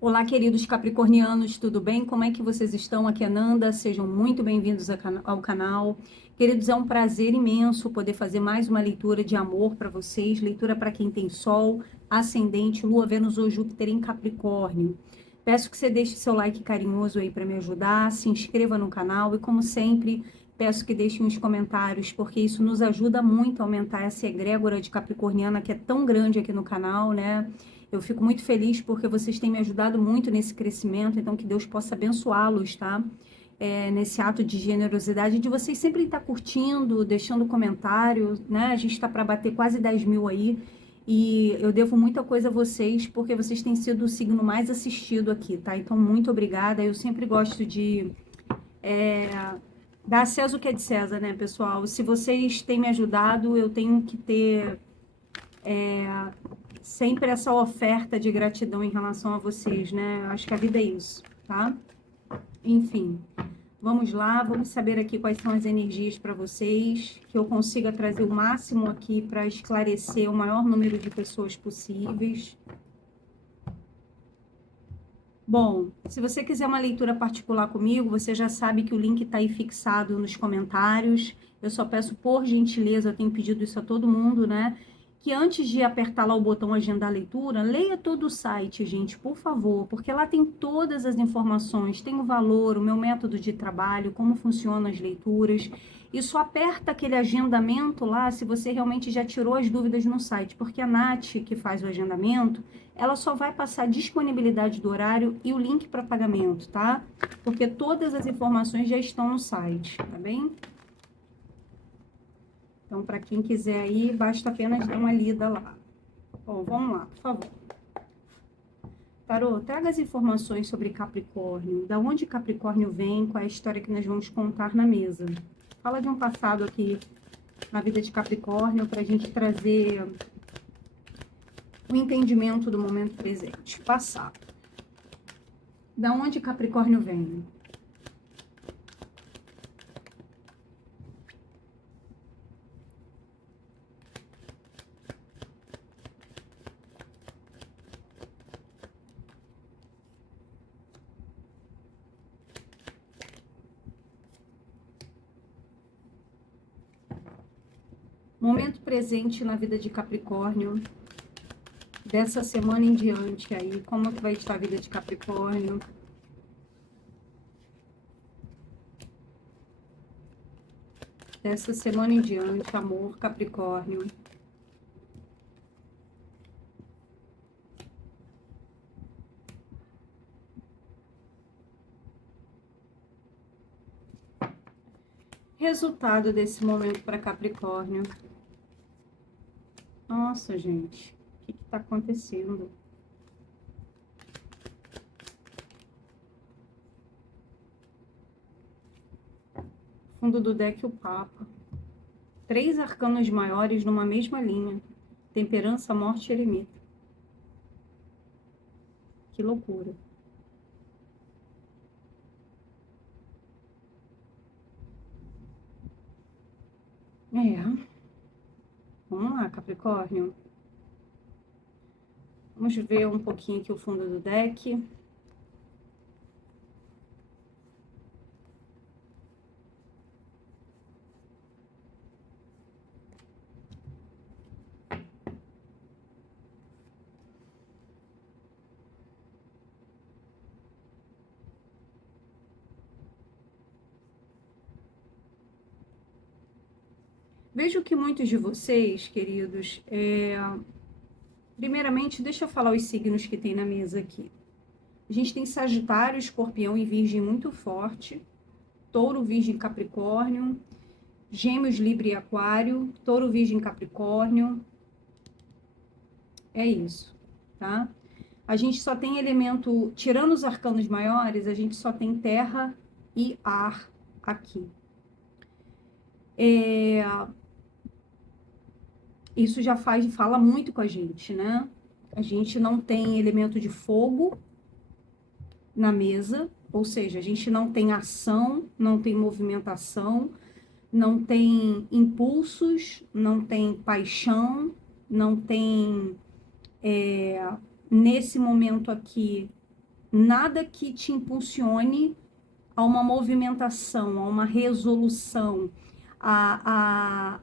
Olá, queridos capricornianos, tudo bem? Como é que vocês estão? Aqui é Nanda, sejam muito bem-vindos ao canal. Queridos, é um prazer imenso poder fazer mais uma leitura de amor para vocês, leitura para quem tem Sol, Ascendente, Lua, Vênus ou Júpiter em Capricórnio. Peço que você deixe seu like carinhoso aí para me ajudar, se inscreva no canal e, como sempre, peço que deixem uns comentários, porque isso nos ajuda muito a aumentar essa egrégora de capricorniana que é tão grande aqui no canal, né? Eu fico muito feliz porque vocês têm me ajudado muito nesse crescimento, então que Deus possa abençoá-los, tá? Nesse ato de generosidade, de vocês sempre estar curtindo, deixando comentário, né? A gente está para bater quase 10 mil aí, e eu devo muita coisa a vocês, porque vocês têm sido o signo mais assistido aqui, tá? Então, muito obrigada. Eu sempre gosto de dar a César o que é de César, né, pessoal? Se vocês têm me ajudado, eu tenho que ter sempre essa oferta de gratidão em relação a vocês, né? Acho que a vida é isso, tá? Enfim, vamos lá, vamos saber aqui quais são as energias para vocês, que eu consiga trazer o máximo aqui para esclarecer o maior número de pessoas possíveis. Bom, se você quiser uma leitura particular comigo, você já sabe que o link está aí fixado nos comentários. Eu só peço, por gentileza, eu tenho pedido isso a todo mundo, né? Que antes de apertar lá o botão agendar leitura, leia todo o site, gente, por favor, porque lá tem todas as informações, tem o valor, o meu método de trabalho, como funcionam as leituras. E só aperta aquele agendamento lá se você realmente já tirou as dúvidas no site, porque a Nath, que faz o agendamento, ela só vai passar a disponibilidade do horário e o link para pagamento, tá? Porque todas as informações já estão no site, tá bem? Então, para quem quiser aí, basta apenas dar uma lida lá. Bom, vamos lá, por favor. Tarô, traga as informações sobre Capricórnio. Da onde Capricórnio vem, qual é a história que nós vamos contar na mesa. Fala de um passado aqui na vida de Capricórnio para a gente trazer o entendimento do momento presente. Passado. Da onde Capricórnio vem? Momento presente na vida de Capricórnio, dessa semana em diante aí, como que vai estar a vida de Capricórnio? Dessa semana em diante, amor, Capricórnio. Resultado desse momento para Capricórnio. Nossa, gente, o que está acontecendo? Fundo do deck, o Papa. 3 arcanos maiores numa mesma linha. Temperança, morte e eremita. Que loucura. Vamos lá, Capricórnio. Vamos ver um pouquinho aqui o fundo do deck. Vejo que muitos de vocês, queridos, primeiramente, deixa eu falar os signos que tem na mesa aqui. A gente tem Sagitário, Escorpião e Virgem muito forte, Touro, Virgem, Capricórnio, Gêmeos, Libra e Aquário, Touro, Virgem, Capricórnio. É isso, tá? A gente só tem elemento, tirando os arcanos maiores, a gente só tem terra e ar aqui. Isso já fala muito com a gente, né? A gente não tem elemento de fogo na mesa, ou seja, a gente não tem ação, não tem movimentação, não tem impulsos, não tem paixão, não tem, nesse momento aqui, nada que te impulsione a uma movimentação, a uma resolução, a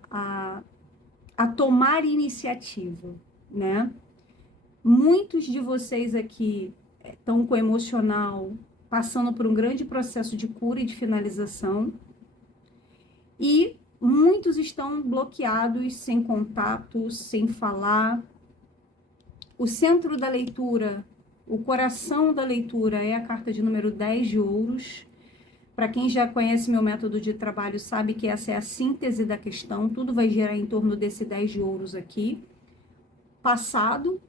tomar iniciativa, né? Muitos de vocês aqui estão com o emocional passando por um grande processo de cura e de finalização, e muitos estão bloqueados, sem contato, sem falar. O centro da leitura, o coração da leitura é a carta de número 10 de ouros. Para quem já conhece meu método de trabalho, sabe que essa é a síntese da questão, tudo vai girar em torno desse 10 de ouros aqui. Passado,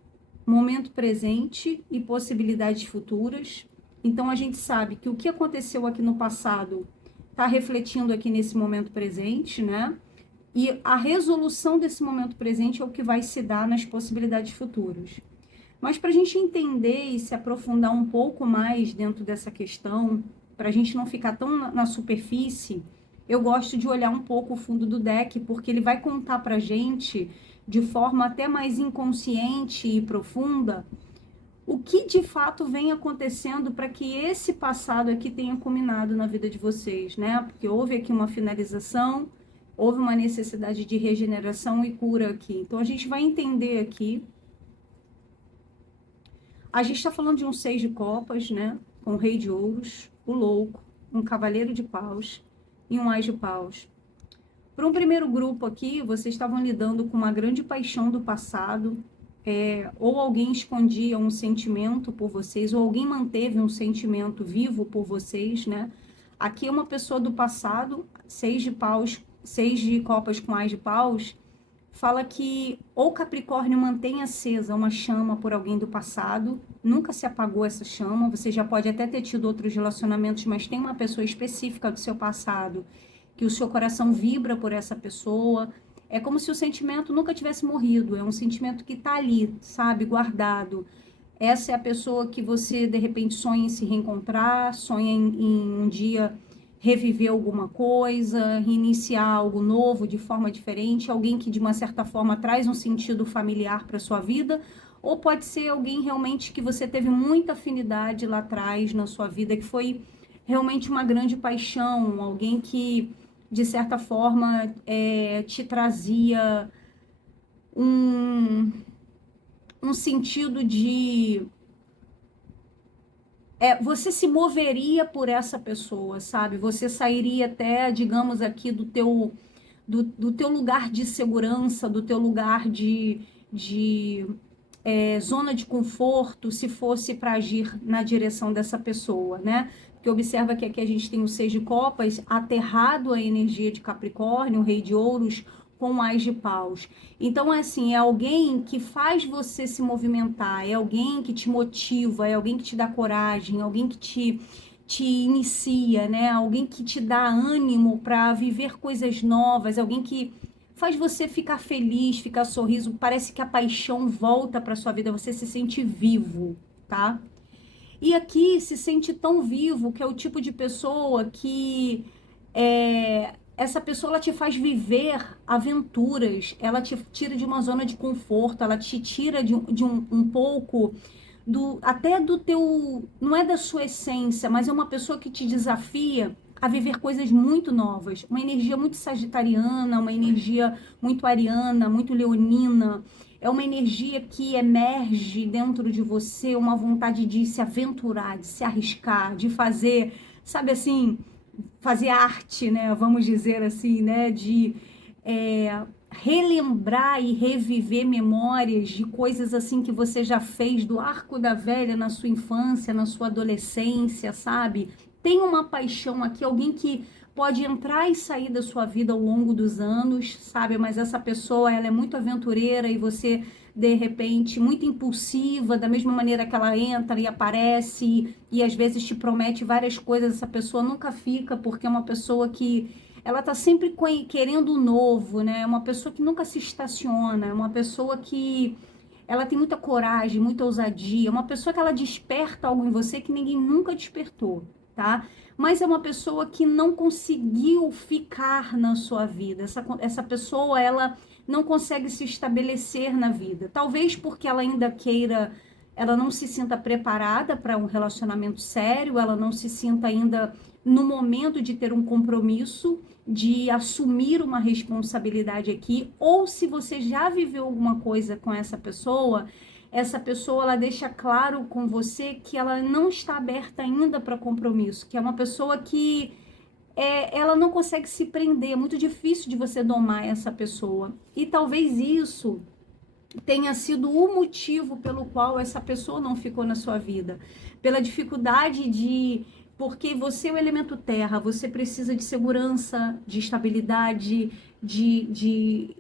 momento presente e possibilidades futuras. Então, a gente sabe que o que aconteceu aqui no passado está refletindo aqui nesse momento presente, né? E a resolução desse momento presente é o que vai se dar nas possibilidades futuras. Mas para a gente entender e se aprofundar um pouco mais dentro dessa questão, para a gente não ficar tão na superfície, eu gosto de olhar um pouco o fundo do deck, porque ele vai contar para a gente, de forma até mais inconsciente e profunda, o que de fato vem acontecendo para que esse passado aqui tenha culminado na vida de vocês, né? Porque houve aqui uma finalização, houve uma necessidade de regeneração e cura aqui. Então a gente vai entender aqui. A gente está falando de um 6 de copas, né? Com o rei de ouros, o louco, um cavaleiro de paus e um ás de paus. Para um primeiro grupo aqui, vocês estavam lidando com uma grande paixão do passado, ou alguém escondia um sentimento por vocês, ou alguém manteve um sentimento vivo por vocês, né? Aqui é uma pessoa do passado, 6 de paus, 6 de copas com ás de paus, fala que ou Capricórnio mantém acesa uma chama por alguém do passado, nunca se apagou essa chama, você já pode até ter tido outros relacionamentos, mas tem uma pessoa específica do seu passado que o seu coração vibra por essa pessoa. É como se o sentimento nunca tivesse morrido, é um sentimento que está ali, sabe, guardado. Essa é a pessoa que você, de repente, sonha em se reencontrar, sonha em um dia reviver alguma coisa, reiniciar algo novo de forma diferente, alguém que, de uma certa forma, traz um sentido familiar para sua vida, ou pode ser alguém realmente que você teve muita afinidade lá atrás na sua vida, que foi realmente uma grande paixão, alguém que de certa forma, te trazia um sentido de... você se moveria por essa pessoa, sabe? Você sairia até, digamos aqui, do teu lugar de segurança, do teu lugar de zona de conforto, se fosse para agir na direção dessa pessoa, né? Porque observa que aqui a gente tem o 6 de copas aterrado a energia de Capricórnio, o rei de ouros com o ás de paus. Então, assim, é alguém que faz você se movimentar, é alguém que te motiva, é alguém que te dá coragem, alguém que te inicia, né? Alguém que te dá ânimo para viver coisas novas, alguém que faz você ficar feliz, ficar sorriso, parece que a paixão volta para sua vida, você se sente vivo, tá? E aqui se sente tão vivo que é o tipo de pessoa que essa pessoa ela te faz viver aventuras, ela te tira de uma zona de conforto, ela te tira de um pouco até do teu, não é da sua essência, mas é uma pessoa que te desafia a viver coisas muito novas, uma energia muito sagitariana, uma energia muito ariana, muito leonina, é uma energia que emerge dentro de você, uma vontade de se aventurar, de se arriscar, de fazer, sabe assim, fazer arte, né? Vamos dizer assim, né? De relembrar e reviver memórias de coisas assim que você já fez do arco da velha na sua infância, na sua adolescência, sabe? Tem uma paixão aqui, alguém que pode entrar e sair da sua vida ao longo dos anos, sabe? Mas essa pessoa, ela é muito aventureira e você, de repente, muito impulsiva, da mesma maneira que ela entra e aparece e às vezes te promete várias coisas, essa pessoa nunca fica, porque é uma pessoa que ela tá sempre querendo o novo, né? É uma pessoa que nunca se estaciona, é uma pessoa que ela tem muita coragem, muita ousadia, é uma pessoa que ela desperta algo em você que ninguém nunca despertou, tá? Mas é uma pessoa que não conseguiu ficar na sua vida. Essa pessoa, ela não consegue se estabelecer na vida. Talvez porque ela ainda queira ela não se sinta preparada para um relacionamento sério, ela não se sinta ainda no momento de ter um compromisso, de assumir uma responsabilidade aqui, ou se você já viveu alguma coisa com essa pessoa ela deixa claro com você que ela não está aberta ainda para compromisso, que é uma pessoa que ela não consegue se prender, é muito difícil de você domar essa pessoa. E talvez isso tenha sido o motivo pelo qual essa pessoa não ficou na sua vida. Pela dificuldade de... Porque você é o elemento terra, você precisa de segurança, de estabilidade, de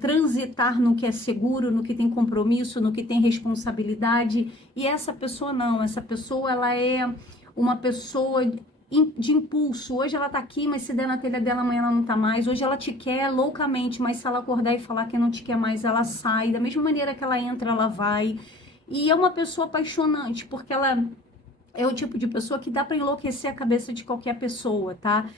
transitar no que é seguro, no que tem compromisso, no que tem responsabilidade. E essa pessoa não, essa pessoa ela é uma pessoa de impulso. Hoje ela tá aqui, mas se der na telha dela, amanhã ela não tá mais. Hoje ela te quer loucamente, mas se ela acordar e falar que não te quer mais, ela sai. Da mesma maneira que ela entra, ela vai. E é uma pessoa apaixonante, porque ela é o tipo de pessoa que dá para enlouquecer a cabeça de qualquer pessoa, tá?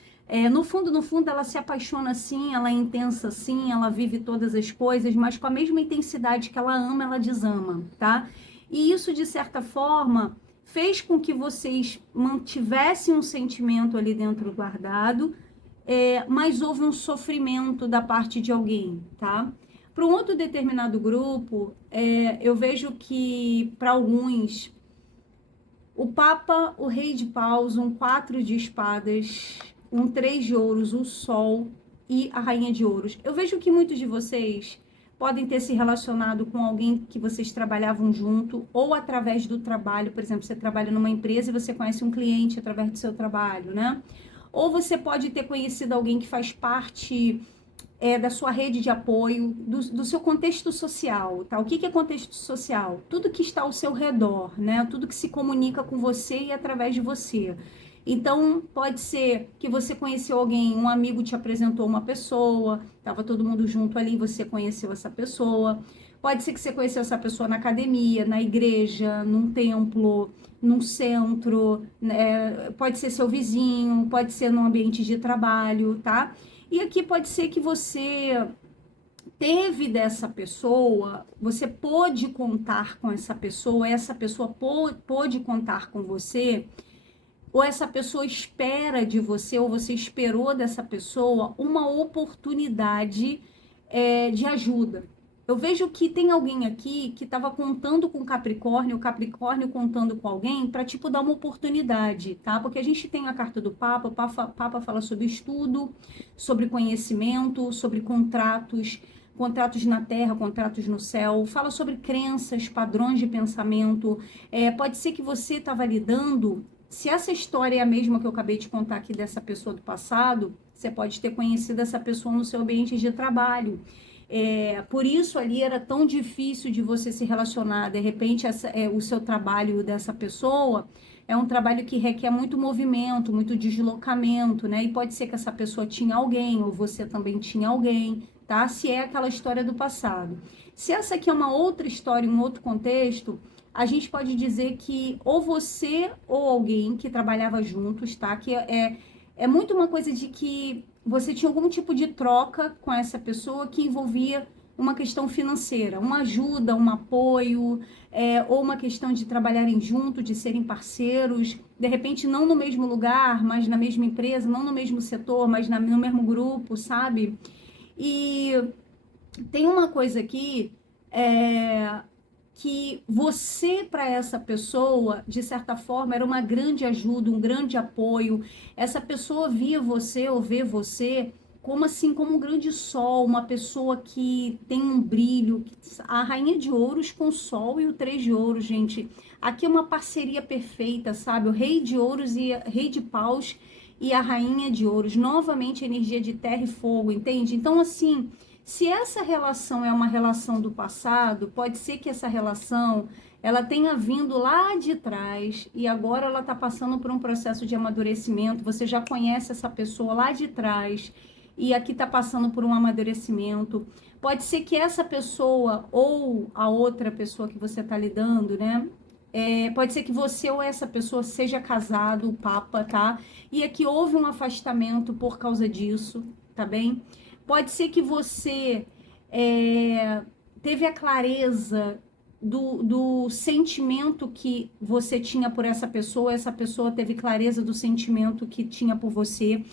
No fundo, ela se apaixona assim, ela é intensa assim, ela vive todas as coisas, mas com a mesma intensidade que ela ama, ela desama, tá? E isso, de certa forma, fez com que vocês mantivessem um sentimento ali dentro guardado, mas houve um sofrimento da parte de alguém, tá? Para um outro determinado grupo, eu vejo que, para alguns, o Papa, o Rei de Paus, um 4 de espadas, um 3 de ouros, o Sol e a Rainha de Ouros. Eu vejo que muitos de vocês podem ter se relacionado com alguém que vocês trabalhavam junto, ou através do trabalho. Por exemplo, você trabalha numa empresa e você conhece um cliente através do seu trabalho, né? Ou você pode ter conhecido alguém que faz parte da sua rede de apoio, do seu contexto social, tá? O que é contexto social? Tudo que está ao seu redor, né? Tudo que se comunica com você e através de você. Então, pode ser que você conheceu alguém, um amigo te apresentou uma pessoa, estava todo mundo junto ali, você conheceu essa pessoa. Pode ser que você conheceu essa pessoa na academia, na igreja, num templo, num centro, né? Pode ser seu vizinho, pode ser num ambiente de trabalho, tá? E aqui pode ser que você teve dessa pessoa, você pôde contar com essa pessoa pôde contar com você, ou essa pessoa espera de você, ou você esperou dessa pessoa uma oportunidade de ajuda. Eu vejo que tem alguém aqui que estava contando com o Capricórnio contando com alguém para, tipo, dar uma oportunidade, tá? Porque a gente tem a carta do Papa, o Papa fala sobre estudo, sobre conhecimento, sobre contratos, contratos na terra, contratos no céu, fala sobre crenças, padrões de pensamento. Pode ser que você estava lidando, se essa história é a mesma que eu acabei de contar aqui dessa pessoa do passado, você pode ter conhecido essa pessoa no seu ambiente de trabalho. Por isso ali era tão difícil de você se relacionar. De repente, o seu trabalho dessa pessoa é um trabalho que requer muito movimento, muito deslocamento, né? E pode ser que essa pessoa tinha alguém, ou você também tinha alguém, tá? Se é aquela história do passado. Se essa aqui é uma outra história, um outro contexto, a gente pode dizer que ou você ou alguém que trabalhava juntos, tá? Que é muito uma coisa de que você tinha algum tipo de troca com essa pessoa que envolvia uma questão financeira, uma ajuda, um apoio, ou uma questão de trabalharem junto, de serem parceiros, de repente não no mesmo lugar, mas na mesma empresa, não no mesmo setor, mas no mesmo grupo, sabe? E tem uma coisa aqui, que você, para essa pessoa, de certa forma, era uma grande ajuda, um grande apoio. Essa pessoa via você ou vê você como assim, como um grande sol, uma pessoa que tem um brilho. A Rainha de Ouros com o Sol e o 3 de Ouros, gente. Aqui é uma parceria perfeita, sabe? O Rei de Ouros e Rei de Paus e a Rainha de Ouros. Novamente, energia de terra e fogo, entende? Então, assim, se essa relação é uma relação do passado, pode ser que essa relação ela tenha vindo lá de trás e agora ela está passando por um processo de amadurecimento. Você já conhece essa pessoa lá de trás e aqui está passando por um amadurecimento. Pode ser que essa pessoa ou a outra pessoa que você está lidando, né? Pode ser que você ou essa pessoa seja casado, o Papa, tá? E aqui houve um afastamento por causa disso, tá bem? Pode ser que você teve a clareza do sentimento que você tinha por essa pessoa teve clareza do sentimento que tinha por você.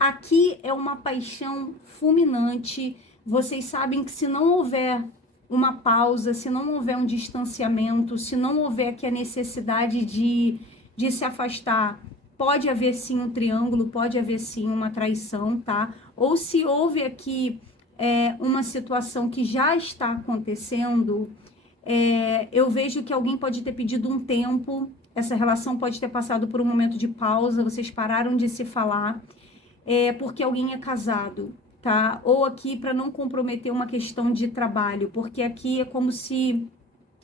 Aqui é uma paixão fulminante. Vocês sabem que se não houver uma pausa, se não houver um distanciamento, se não houver aqui a necessidade de se afastar, pode haver sim um triângulo, pode haver sim uma traição, tá? Ou se houve aqui uma situação que já está acontecendo, eu vejo que alguém pode ter pedido um tempo, essa relação pode ter passado por um momento de pausa, vocês pararam de se falar, porque alguém é casado, tá? Ou aqui para não comprometer uma questão de trabalho, porque aqui é como se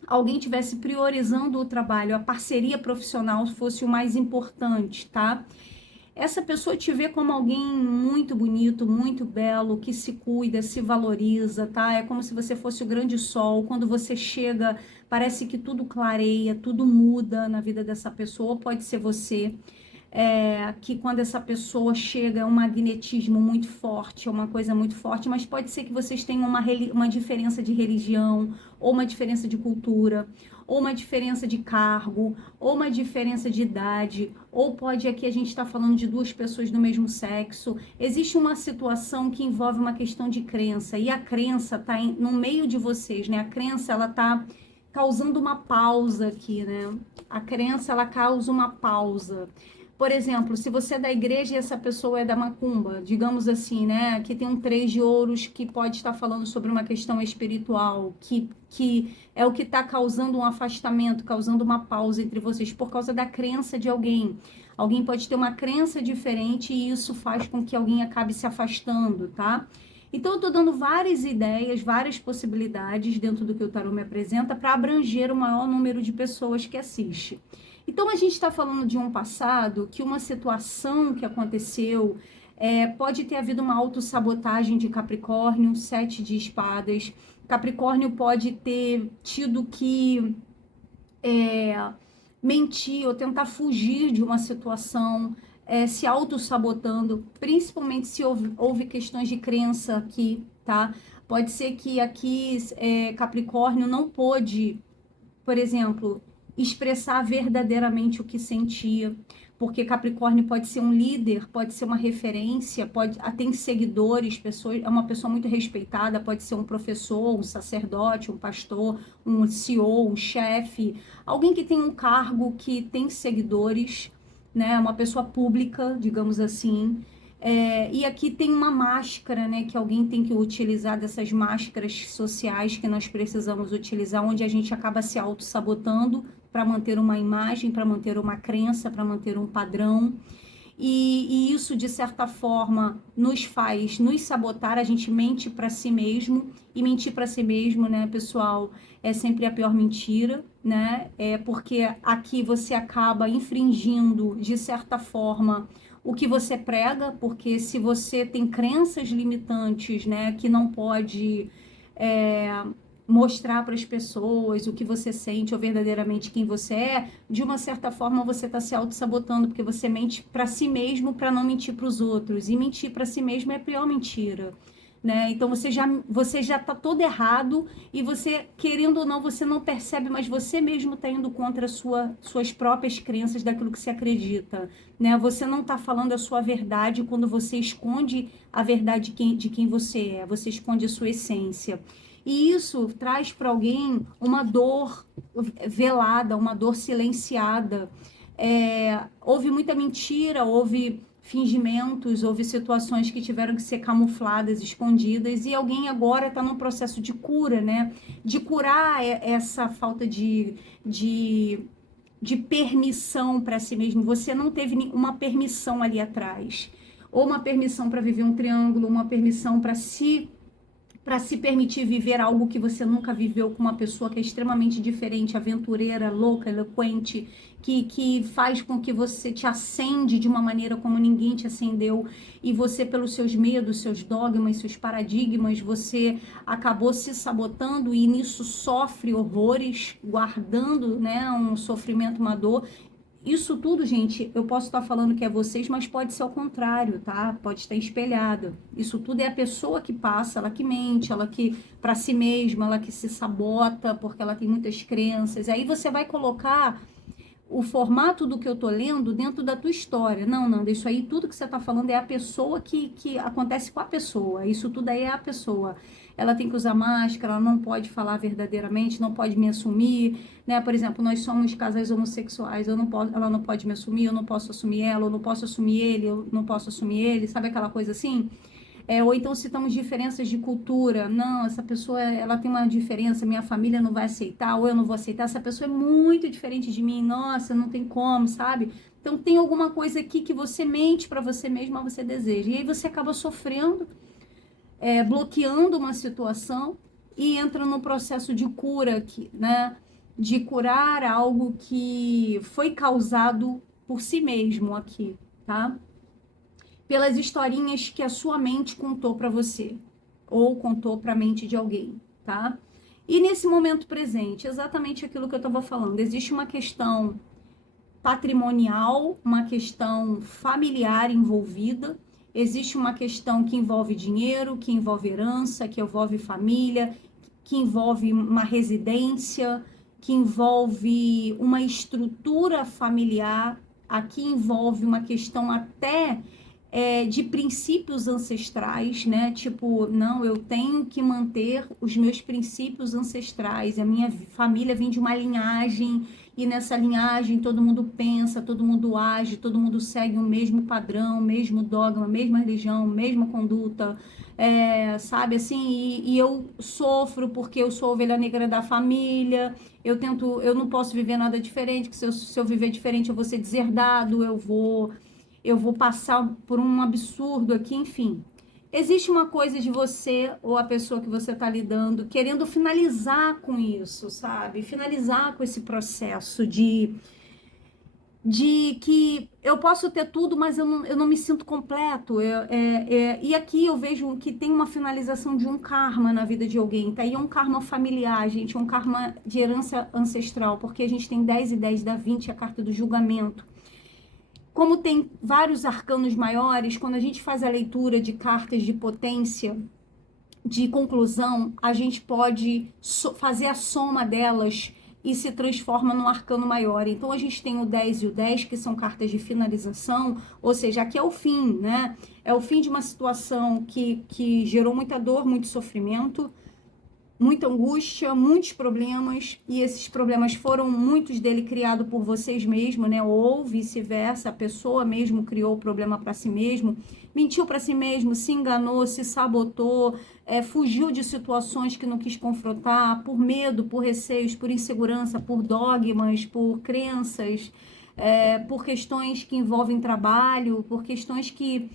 alguém tivesse priorizando o trabalho, a parceria profissional fosse o mais importante, tá? Essa pessoa te vê como alguém muito bonito, muito belo, que se cuida, se valoriza, tá? É como se você fosse o grande sol. Quando você chega, parece que tudo clareia, tudo muda na vida dessa pessoa. Pode ser você. Que quando essa pessoa chega é um magnetismo muito forte, é uma coisa muito forte, mas pode ser que vocês tenham uma diferença de religião, ou uma diferença de cultura, ou uma diferença de cargo, ou uma diferença de idade, ou pode aqui a gente estar falando de duas pessoas do mesmo sexo. Existe uma situação que envolve uma questão de crença, e a crença está no meio de vocês, né? A crença, ela está causando uma pausa aqui, né? A crença, ela causa uma pausa. Por exemplo, se você é da igreja e essa pessoa é da macumba, digamos assim, né? Aqui tem um 3 de ouros que pode estar falando sobre uma questão espiritual, que é o que está causando um afastamento, causando uma pausa entre vocês, por causa da crença de alguém. Alguém pode ter uma crença diferente e isso faz com que alguém acabe se afastando, tá? Então, eu estou dando várias ideias, várias possibilidades dentro do que o tarô me apresenta para abranger o maior número de pessoas que assiste. Então, a gente está falando de um passado que uma situação que aconteceu pode ter havido uma autossabotagem de Capricórnio, 7 de espadas. Capricórnio pode ter tido que mentir ou tentar fugir de uma situação, se autossabotando, principalmente se houve questões de crença aqui, tá? Pode ser que aqui Capricórnio não pôde, por exemplo, expressar verdadeiramente o que sentia, porque Capricórnio pode ser um líder, pode ser uma referência, tem seguidores, é uma pessoa muito respeitada, pode ser um professor, um sacerdote, um pastor, um CEO, um chefe, alguém que tem um cargo, que tem seguidores, né? Uma pessoa pública, digamos assim. E aqui tem uma máscara, né, que alguém tem que utilizar, dessas máscaras sociais que nós precisamos utilizar, onde a gente acaba se auto-sabotando para manter uma imagem, para manter uma crença, para manter um padrão. E isso, de certa forma, nos faz nos sabotar, a gente mente para si mesmo, e mentir para si mesmo, né, pessoal, é sempre a pior mentira, né, porque aqui você acaba infringindo, de certa forma, o que você prega, porque se você tem crenças limitantes, né, que não pode mostrar para as pessoas o que você sente ou verdadeiramente quem você é, de uma certa forma você está se auto-sabotando, porque você mente para si mesmo para não mentir para os outros, e mentir para si mesmo é a pior mentira, né? Então você já está todo errado, e você, querendo ou não, você não percebe, mas você mesmo está indo contra suas próprias crenças, daquilo que você acredita, né? Você não está falando a sua verdade quando você esconde a verdade de quem você é, você esconde a sua essência. E isso traz para alguém uma dor velada, uma dor silenciada. Houve muita mentira, houve fingimentos, houve situações que tiveram que ser camufladas, escondidas, e alguém agora está num processo de cura, né? De curar essa falta de permissão para si mesmo. Você não teve uma permissão ali atrás, ou uma permissão para viver um triângulo, uma permissão para se permitir viver algo que você nunca viveu, com uma pessoa que é extremamente diferente, aventureira, louca, eloquente, que faz com que você te acende de uma maneira como ninguém te acendeu, e você, pelos seus medos, seus dogmas, seus paradigmas, você acabou se sabotando, e nisso sofre horrores, guardando, né, um sofrimento, uma dor. isso tudo, gente, eu posso estar falando que é vocês, mas pode ser ao contrário, tá? Pode estar espelhado. Isso tudo é a pessoa que passa, ela que mente, ela que, para si mesma, ela que se sabota, porque ela tem muitas crenças. Aí você vai colocar o formato do que eu tô lendo dentro da tua história. Não, Nanda, isso aí, tudo que você tá falando é a pessoa que acontece com a pessoa. Isso tudo aí é a pessoa. Ela tem que usar máscara, ela não pode falar verdadeiramente, não pode me assumir, né? Por exemplo, nós somos casais homossexuais, eu não posso, ela não pode me assumir, eu não posso assumir ela, eu não posso assumir ele, eu não posso assumir ele, sabe aquela coisa assim? Ou então citamos diferenças de cultura. Não, essa pessoa, ela tem uma diferença, minha família não vai aceitar, ou eu não vou aceitar. Essa pessoa é muito diferente de mim. Nossa, não tem como, sabe? Então tem alguma coisa aqui que você mente para você mesmo, mas você deseja. E aí você acaba sofrendo, bloqueando uma situação e entra no processo de cura aqui, né? De curar algo que foi causado por si mesmo aqui, tá? Pelas historinhas que a sua mente contou para você ou contou para a mente de alguém, tá? E nesse momento presente, exatamente aquilo que eu estava falando, existe uma questão patrimonial, uma questão familiar envolvida, existe uma questão que envolve dinheiro, que envolve herança, que envolve família, que envolve uma residência, que envolve uma estrutura familiar, aqui envolve uma questão até de princípios ancestrais, né? Tipo, não, eu tenho que manter os meus princípios ancestrais. A minha família vem de uma linhagem e nessa linhagem todo mundo pensa, todo mundo age, todo mundo segue o mesmo padrão, mesmo dogma, mesma religião, mesma conduta, sabe assim? E eu sofro porque eu sou a ovelha negra da família. Eu não posso viver nada diferente, que se eu viver diferente eu vou ser deserdado, eu vou passar por um absurdo aqui, enfim. Existe uma coisa de você ou a pessoa que você está lidando querendo finalizar com isso, sabe? Finalizar com esse processo de que eu posso ter tudo, mas eu não me sinto completo. E aqui eu vejo que tem uma finalização de um karma na vida de alguém. Tá aí um karma familiar, gente, um karma de herança ancestral, porque a gente tem 10 e 10 da 20, a carta do julgamento. Como tem vários arcanos maiores, quando a gente faz a leitura de cartas de potência, de conclusão, a gente pode fazer a soma delas e se transforma num arcano maior. Então, a gente tem o 10 e o 10, que são cartas de finalização, ou seja, aqui é o fim, né? É o fim de uma situação que gerou muita dor, muito sofrimento, muita angústia, muitos problemas, e esses problemas foram muitos dele criados por vocês mesmos, né? Ou vice-versa, a pessoa mesmo criou o problema para si mesmo, mentiu para si mesmo, se enganou, se sabotou, fugiu de situações que não quis confrontar, por medo, por receios, por insegurança, por dogmas, por crenças, por questões que envolvem trabalho, por questões que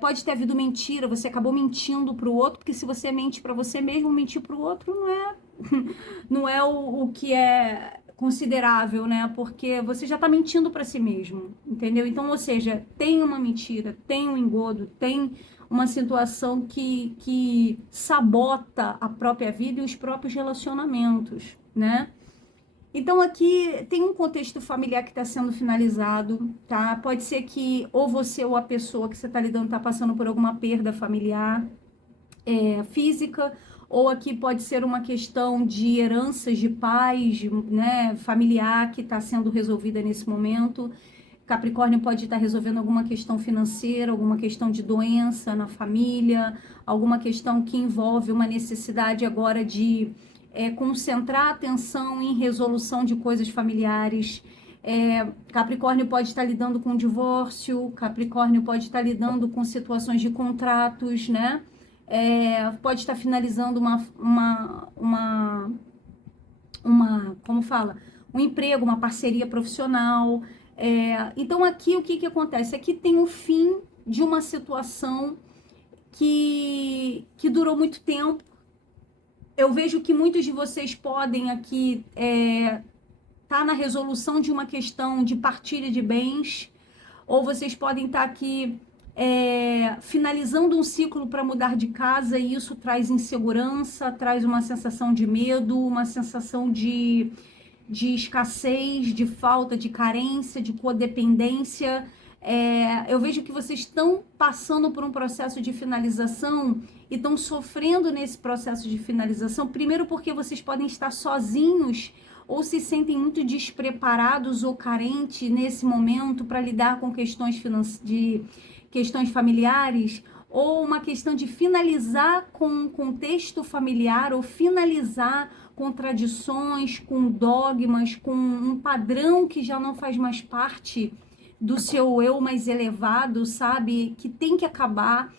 pode ter havido mentira, você acabou mentindo para o outro, porque se você mente para você mesmo, mentir para o outro não é o que é considerável, né? Porque você já está mentindo para si mesmo, entendeu? Então, ou seja, tem uma mentira, tem um engodo, tem uma situação que sabota a própria vida e os próprios relacionamentos, né? Então, aqui tem um contexto familiar que está sendo finalizado, tá? Pode ser que ou você ou a pessoa que você está lidando está passando por alguma perda familiar, física, ou aqui pode ser uma questão de heranças de pais, né, familiar que está sendo resolvida nesse momento. Capricórnio pode estar resolvendo alguma questão financeira, alguma questão de doença na família, alguma questão que envolve uma necessidade agora de concentrar a atenção em resolução de coisas familiares. Capricórnio pode estar lidando com divórcio, Capricórnio pode estar lidando com situações de contratos, né? Pode estar finalizando como fala? Um emprego, uma parceria profissional. Então aqui o que acontece? Aqui tem o fim de uma situação que durou muito tempo. Eu vejo que muitos de vocês podem aqui tá na resolução de uma questão de partilha de bens, ou vocês podem estar aqui finalizando um ciclo para mudar de casa, e isso traz insegurança, traz uma sensação de medo, uma sensação de de escassez, de falta, de carência, de codependência. Eu vejo que vocês estão passando por um processo de finalização e estão sofrendo nesse processo de finalização, primeiro porque vocês podem estar sozinhos ou se sentem muito despreparados ou carentes nesse momento para lidar com questões familiares, ou uma questão de finalizar com um contexto familiar, ou finalizar com tradições, com dogmas, com um padrão que já não faz mais parte do seu eu mais elevado, sabe? Que tem que acabar.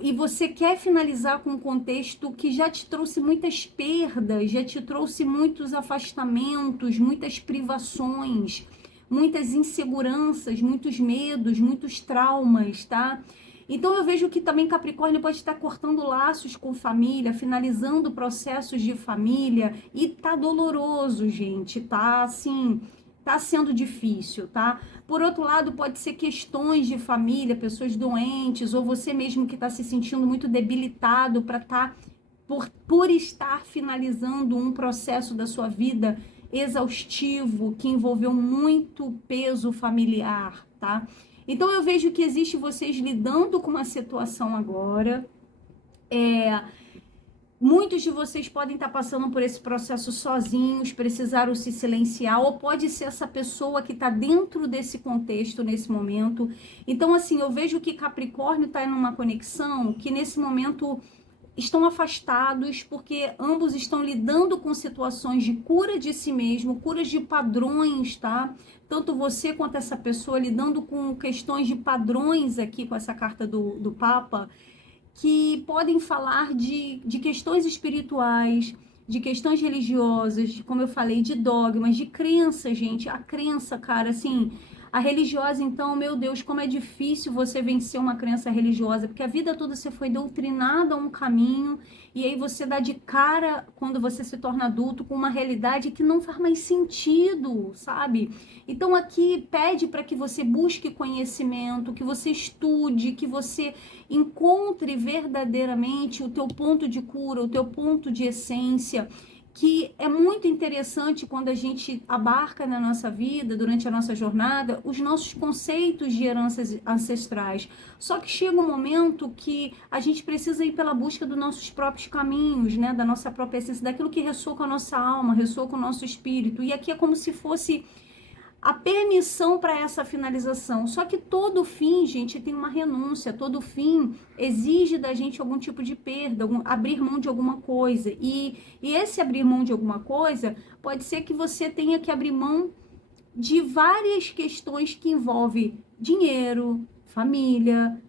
E você quer finalizar com um contexto que já te trouxe muitas perdas, já te trouxe muitos afastamentos, muitas privações, muitas inseguranças, muitos medos, muitos traumas, tá? Então eu vejo que também Capricórnio pode estar cortando laços com família, finalizando processos de família, e tá doloroso, gente, tá assim, tá sendo difícil, tá? Por outro lado, pode ser questões de família, pessoas doentes, ou você mesmo que está se sentindo muito debilitado para estar, por estar finalizando um processo da sua vida exaustivo, que envolveu muito peso familiar, tá? Então eu vejo que existe vocês lidando com uma situação agora. Muitos de vocês podem estar passando por esse processo sozinhos, precisaram se silenciar, ou pode ser essa pessoa que está dentro desse contexto nesse momento. Então, assim, eu vejo que Capricórnio está em uma conexão que nesse momento estão afastados, porque ambos estão lidando com situações de cura de si mesmo, curas de padrões, tá? Tanto você quanto essa pessoa lidando com questões de padrões aqui com essa carta do Papa, que podem falar de questões espirituais, de questões religiosas, de, como eu falei, de dogmas, de crença, gente. A crença, cara, assim, a religiosa, então, meu Deus, como é difícil você vencer uma crença religiosa, porque a vida toda você foi doutrinado a um caminho, e aí você dá de cara, quando você se torna adulto, com uma realidade que não faz mais sentido, sabe? Então aqui pede para que você busque conhecimento, que você estude, que você encontre verdadeiramente o teu ponto de cura, o teu ponto de essência, que é muito interessante quando a gente abarca na nossa vida, durante a nossa jornada, os nossos conceitos de heranças ancestrais. Só que chega um momento que a gente precisa ir pela busca dos nossos próprios caminhos, né? Da nossa própria essência, daquilo que ressoa com a nossa alma, ressoa com o nosso espírito. E aqui é como se fosse a permissão para essa finalização. Só que todo fim, gente, tem uma renúncia, todo fim exige da gente algum tipo de perda, abrir mão de alguma coisa. E esse abrir mão de alguma coisa pode ser que você tenha que abrir mão de várias questões que envolvem dinheiro, família,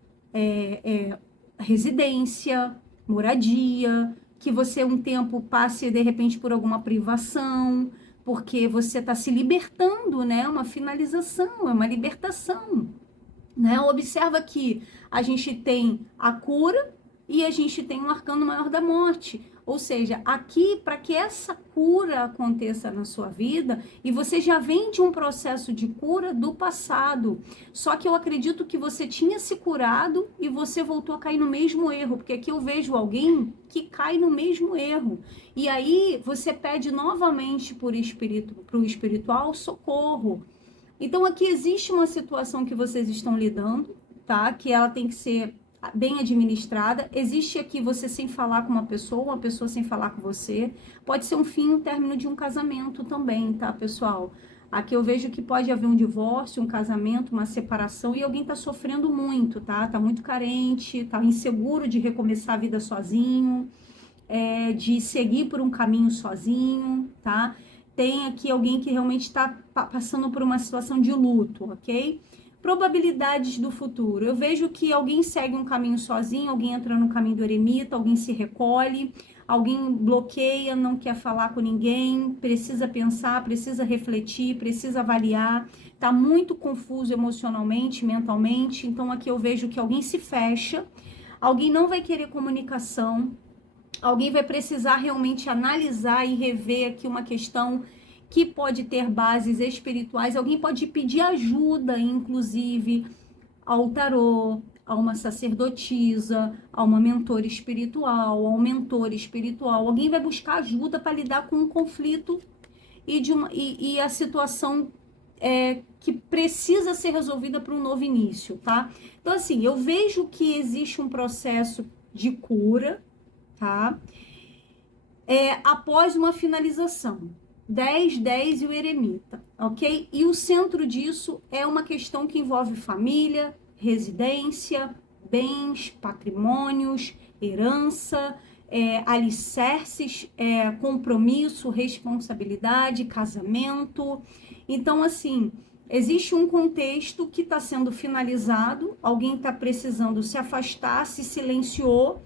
residência, moradia, que você um tempo passe de repente por alguma privação, porque você está se libertando, né? Uma finalização, é uma libertação, né? Observa que a gente tem a cura e a gente tem um arcano maior da morte. Ou seja, aqui, para que essa cura aconteça na sua vida, e você já vem de um processo de cura do passado, só que eu acredito que você tinha se curado e você voltou a cair no mesmo erro, porque aqui eu vejo alguém que cai no mesmo erro. E aí você pede novamente para o espiritual socorro. Então aqui existe uma situação que vocês estão lidando, tá? Que ela tem que ser bem administrada. Existe aqui você sem falar com uma pessoa sem falar com você. Pode ser um fim, um término de um casamento também, tá, pessoal? Aqui eu vejo que pode haver um divórcio, um casamento, uma separação, e alguém tá sofrendo muito, tá? Tá muito carente, tá inseguro de recomeçar a vida sozinho, de seguir por um caminho sozinho, tá? Tem aqui alguém que realmente está passando por uma situação de luto, ok? Probabilidades do futuro. Eu vejo que alguém segue um caminho sozinho, alguém entra no caminho do eremita, alguém se recolhe, alguém bloqueia, não quer falar com ninguém, precisa pensar, precisa refletir, precisa avaliar, tá muito confuso emocionalmente, mentalmente. Então aqui eu vejo que alguém se fecha, alguém não vai querer comunicação, alguém vai precisar realmente analisar e rever aqui uma questão que pode ter bases espirituais. Alguém pode pedir ajuda, inclusive, ao tarô, a uma sacerdotisa, a uma mentora espiritual, a um mentor espiritual. Alguém vai buscar ajuda para lidar com um conflito e a situação que precisa ser resolvida para um novo início, tá? Então, assim, eu vejo que existe um processo de cura, tá? Após uma finalização. 10, 10 e o eremita, ok? E o centro disso é uma questão que envolve família, residência, bens, patrimônios, herança, alicerces, compromisso, responsabilidade, casamento. Então, assim, existe um contexto que está sendo finalizado, alguém está precisando se afastar, se silenciou,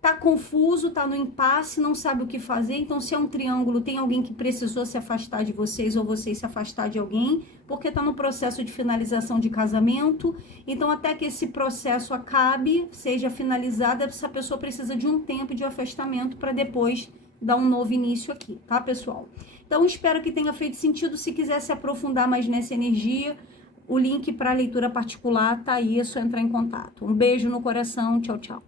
tá confuso, tá no impasse, não sabe o que fazer. Então, se é um triângulo, tem alguém que precisou se afastar de vocês ou vocês se afastar de alguém, porque tá no processo de finalização de casamento. Então, até que esse processo acabe, seja finalizado, essa pessoa precisa de um tempo de afastamento para depois dar um novo início aqui, tá, pessoal? Então, espero que tenha feito sentido. Se quiser se aprofundar mais nessa energia, o link para leitura particular tá aí, é só entrar em contato. Um beijo no coração, tchau, tchau.